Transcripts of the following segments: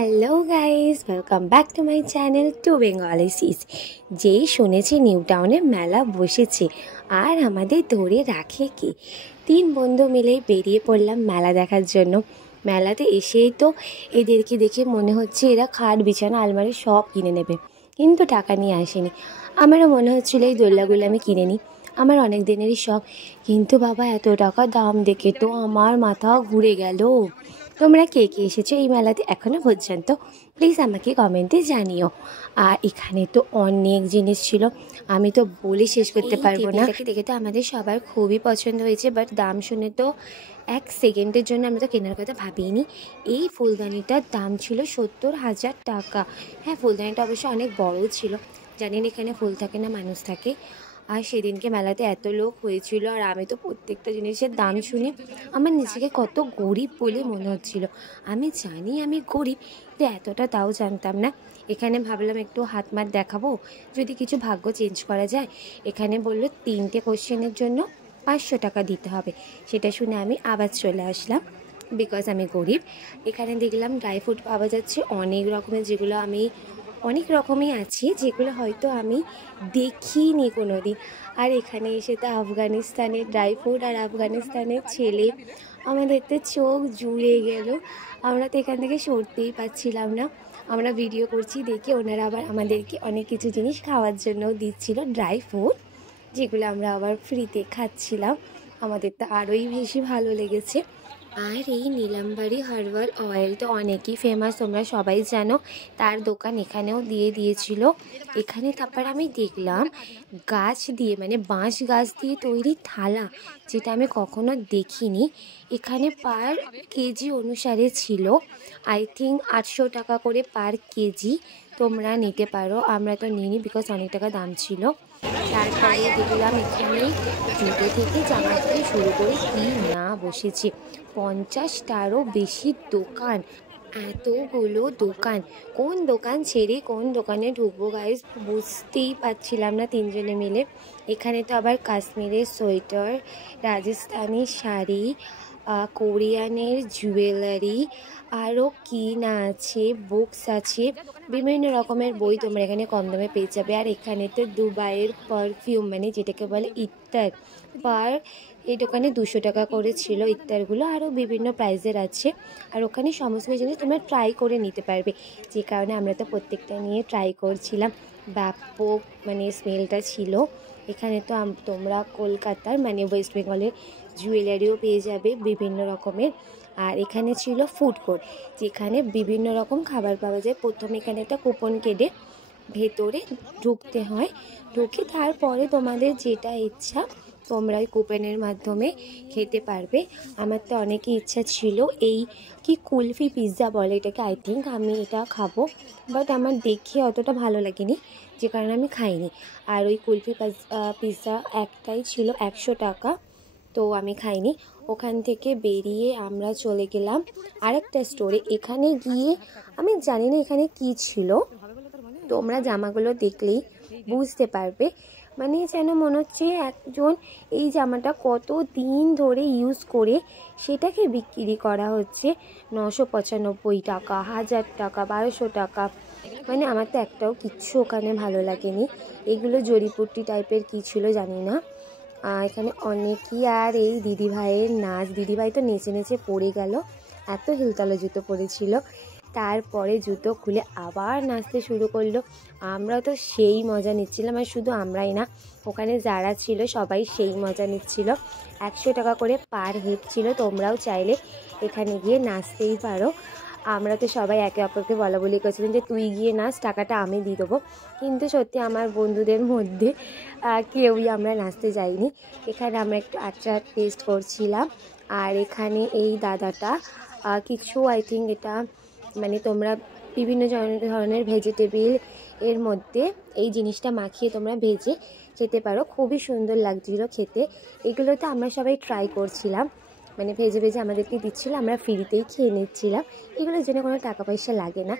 Hello guys, welcome back to my channel to Bengali সিজ। যেই শুনেছি নিউ টাউনে মেলা বসেছে আর আমাদের ধরে রাখে কি, তিন বন্ধু মিলে বেরিয়ে পড়লাম মেলা দেখার জন্য। মেলাতে এসেই তো এদেরকে দেখে মনে হচ্ছে এরা খাট বিছানা আলমারি সব কিনে নেবে, কিন্তু টাকা নিয়ে আসেনি। আমারও মনে হচ্ছিল এই দোলনাগুলো আমি কিনে নিই, আমার অনেক দিনেরই শখ। কিন্তু বাবা এত টাকা দাম দেখে তো আমার মাথা ঘুরে গেল। তোমরা কে কে এসেছো এই মেলাতে এখনও পর্যন্ত, প্লিজ আমাকে কমেন্টে জানিও। আর এখানে তো অনেক জিনিস ছিল, আমি তো বলে শেষ করতে পারবো না। দেখে তো আমাদের সবার খুবই পছন্দ হয়েছে, বাট দাম শুনে তো এক সেকেন্ডের জন্য আমরা তো কেনার কথা ভাবিনি। এই ফুলদানিটার দাম ছিল 70,000 টাকা। হ্যাঁ, ফুলদানিটা অবশ্য অনেক বড়ও ছিল। জানেন এখানে ফুল থাকে না, মানুষ থাকে। আর সেদিনকে মেলাতে এত লোক হয়েছিল, আর আমি তো প্রত্যেকটা জিনিসের দাম শুনে আমার নিজেকে কত গরিব বলে মনে হচ্ছিল। আমি জানি আমি গরিব, কিন্তু এতটা তাও জানতাম না। এখানে ভাবলাম একটু হাত মাত দেখাবো, যদি কিছু ভাগ্য চেঞ্জ করা যায়। এখানে বললো 3টে কোশ্চেনের জন্য 500 টাকা দিতে হবে। সেটা শুনে আমি আবার চলে আসলাম, বিকজ আমি গরিব। এখানে দেখলাম ড্রাই ফ্রুট পাওয়া যাচ্ছে অনেক রকমের, যেগুলো আমি অনেক রকমই আছে যেগুলো হয়তো আমি দেখিনি কোনো দিন। আর এখানে এসে তো আফগানিস্তানের ড্রাই ফ্রুট আর আফগানিস্তানের ছেলে, আমাদের তো চোখ জুড়ে গেল। আমরা তো এখান থেকে সরতেই পারছিলাম না। আমরা ভিডিও করছি দেখে ওনারা আবার আমাদেরকে অনেক কিছু জিনিস খাওয়ার জন্যও দিচ্ছিল, ড্রাই ফ্রুট, যেগুলো আমরা আবার ফ্রিতে খাচ্ছিলাম। আমাদের তো আরোই বেশি ভালো লেগেছে। আর এই নীলাম্বারি হার্বাল অয়েল তো অনেকই ফেমাস, তোমরা সবাই জানো। তার দোকান এখানেও দিয়েছিল। এখানে তারপর আমি দেখলাম গাছ দিয়ে, মানে বাঁশ গাছ দিয়ে তৈরি থালা, যেটা আমি কখনো দেখিনি। এখানে পার কেজি অনুসারে ছিল আই থিঙ্ক 800 টাকা করে পার কেজি। তোমরা নিতে পারো, আমরা তো নিইনি বিকজ অনেক টাকা দাম ছিল। তারপরে দেখলাম এখানে জুতো থেকে জামা থেকে শুরু করে কি না বসেছে, 50টারও বেশি দোকান। এতগুলো দোকান, কোন দোকান ছেড়ে কোন দোকানে ঢুকবো গাইস বুঝতেই পারছিলাম না তিনজনে মিলে। এখানে তো আবার কাশ্মীরের সোয়েটার, রাজস্থানি শাড়ি, কোরিয়ানের জুয়েলারি, আরও কি না আছে, বুকস আছে, বিভিন্ন রকমের বই তোমরা এখানে কম দামে পেয়ে যাবে। আর এখানে তো দুবাইয়ের পারফিউম, মানে যেটাকে বলে ইত্তার, পার এই দোকানে 200 টাকা করে ছিল ইত্তারগুলো। আরও বিভিন্ন প্রাইজের আছে, আর ওখানে সমস্ত জিনিস তোমরা ট্রাই করে নিতে পারবে, যে কারণে আমরা তো প্রত্যেকটা নিয়ে ট্রাই করছিলাম। ব্যাপক মানে স্মেলটা ছিল। এখানে তো তোমরা কলকাতার মানে ওয়েস্ট বেঙ্গলের জুয়েলারিও পেয়ে যাবে বিভিন্ন রকমের। আর এখানে ছিল ফুড কোর্ট, যেখানে বিভিন্ন রকম খাবার পাওয়া যায়। প্রথমে এখানে একটা কুপন কেটে ভেতরে ঢুকতে হয়, ঢুকে তারপরে তোমাদের যেটা ইচ্ছা তোমরা ওই কুপনের মাধ্যমে খেতে পারবে। আমার তো অনেকই ইচ্ছা ছিল এই কি কুলফি পিৎজা বলে এটাকে, আই থিঙ্ক আমি এটা খাবো, বাট আমার দেখে অতটা ভালো লাগেনি, যে কারণে আমি খাইনি। আর ওই কুলফি পিৎজা একটাই ছিল 100 টাকা, তো আমি খাইনি। ওখান থেকে বেরিয়ে আমরা চলে গেলাম আরেকটা স্টোরে। এখানে গিয়ে আমি জানি না এখানে কি ছিল, তোমরা জামাগুলো দেখলেই বুঝতে পারবে। মানে যেন মনে হচ্ছে একজন এই জামাটা কত দিন ধরে ইউজ করে সেটাকে বিক্রি করা হচ্ছে 995 টাকা, 1000 টাকা, 1200 টাকা। মানে আমার তো একটাও কিচ্ছু ওখানে ভালো লাগেনি। এগুলো জড়িপুটি টাইপের কী ছিল জানি না। এখানে অনেকই। আর এই দিদিভাইয়ের নাচ, দিদিভাই তো নেচে নেচে পড়ে গেল, এত হিলতালো জুতো পরেছিল। তারপরে জুতো খুলে আবার নাচতে শুরু করলো। আমরা তো সেই মজা নিচ্ছিলাম, আর শুধু আমরাই না, ওখানে যারা ছিল সবাই সেই মজা নিচ্ছিল। 100 টাকা করে পার হেড ছিল, তোমরাও চাইলে এখানে গিয়ে নাচতেই পারো। আমরা তো সবাই একে অপরকে বলা বলি করছিলাম যে তুই গিয়ে নাচ, টাকাটা আমি দিয়ে দেবো। কিন্তু সত্যি আমার বন্ধুদের মধ্যে কেউই আমরা নাচতে যাইনি। এখানে আমরা একটু আচার টেস্ট করছিলাম। আর এখানে এই দাদাটা কিছু আই থিঙ্ক এটা মানে তোমরা বিভিন্ন ধরনের ভেজিটেবিল এর মধ্যে এই জিনিসটা মাখিয়ে তোমরা ভেজে খেতে পারো, খুবই সুন্দর লাগছিল খেতে। এগুলোতে আমরা সবাই ট্রাই করছিলাম, মানে ভেজে ভেজে আমাদেরকে দিচ্ছিলো, আমরা ফ্রিতেই খেয়ে নিচ্ছিলাম। এগুলোর জন্য কোনো টাকা পয়সা লাগে না।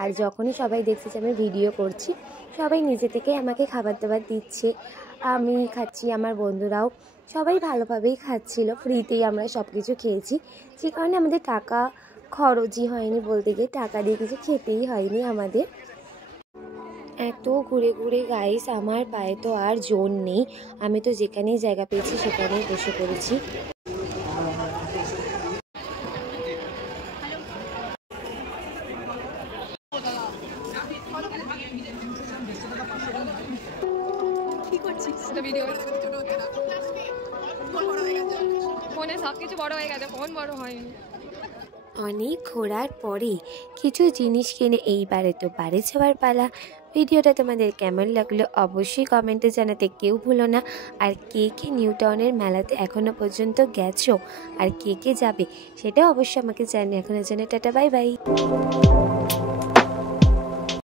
আর যখনই সবাই দেখছে যে আমি ভিডিও করছি, সবাই নিজে থেকেই আমাকে খাবার দাবার দিচ্ছে, আমি খাচ্ছি, আমার বন্ধুরাও সবাই ভালোভাবেই খাচ্ছিল। ফ্রিতেই আমরা সব কিছু খেয়েছি, যে কারণে আমাদের টাকা খরচই হয়নি বলতে গিয়ে, টাকা দিয়ে কিছু খেতেই হয়নি আমাদের। এত ঘুরে ঘুরে গাইস আমার পায়ে তো আর জোর নেই, আমি তো যেখানেই জায়গা পেয়েছি সেখানেই বসে পড়েছি। অনেক ঘোরার পরে কিছু জিনিস কিনে এইবারে তো বাড়ি যাওয়ার পালা। ভিডিওটা তোমাদের কেমন লাগলো অবশ্যই কমেন্টে জানাতে কেউ ভুলো না। আর কে কে নিউ টাউনের মেলাতে এখনও পর্যন্ত গেছো আর কে কে যাবে সেটা অবশ্যই আমাকে জানিয়ে। এখনের জন্য টাটা, বাই বাই।